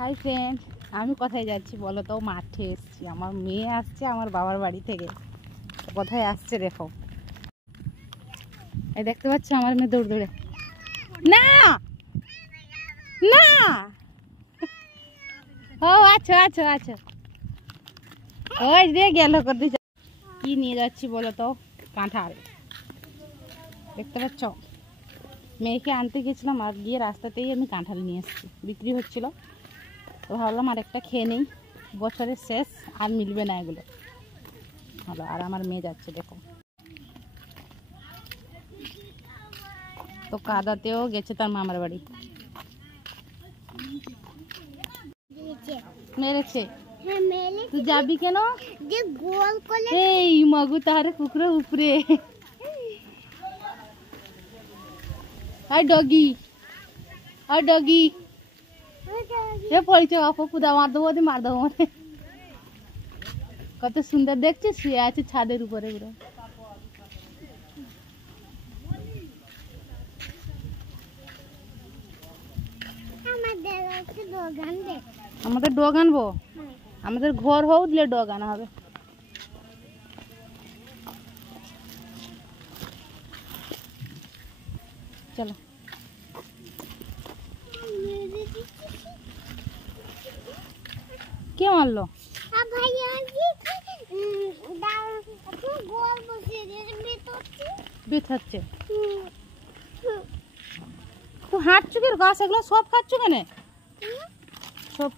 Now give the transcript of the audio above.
Hi friend, আমি কোথায় যাচ্ছি বলো তো? মাঠে এসেছি। আমার মেয়ে আসছে আমার বাবার বাড়ি থেকে। কোথায় আসছে দেখো, এই দেখতে পাচ্ছ আমার মেয়ে দৌড় দৌড়ে। না না, ও আচ্ছা আচ্ছা আচ্ছা, ওই রে গেল করতে। কি নিয়ে যাচ্ছি বলো তো? কাঁঠাল দেখতে পাচ্ছ। মেয়েকে আনতে গেছিলাম আর গিয়ে রাস্তাতেই আমি কাঁঠাল নিয়ে এসেছি, বিক্রি হচ্ছিল তো ভাবলাম আর একটা খেয়ে নেই, বছরের শেষ আর মিলবে না এগুলো। ভালো। আর আমার মেয়ে যাচ্ছে দেখো, তো কাদাতেও গেছে তার মামার বাড়ি। মেরেছে? তুই যাবি কেন? এই মগু তার কুকুরের উপরে। আর ডগি, আর ডগি এ পড়েছে অপুদা, মার দেবো মার দেবো। কত সুন্দর দেখছে, শুয়ে আছে ছাদের উপরে পুরো। আমাদের ডগ আনবো? আমাদের ঘর হোক দিলে ডগ আনা হবে। চলো। কে মারলো? বেথাচ্ছে তো হাঁটছো কেন? গাছ এগুলো সব খাচ্ছ কেন?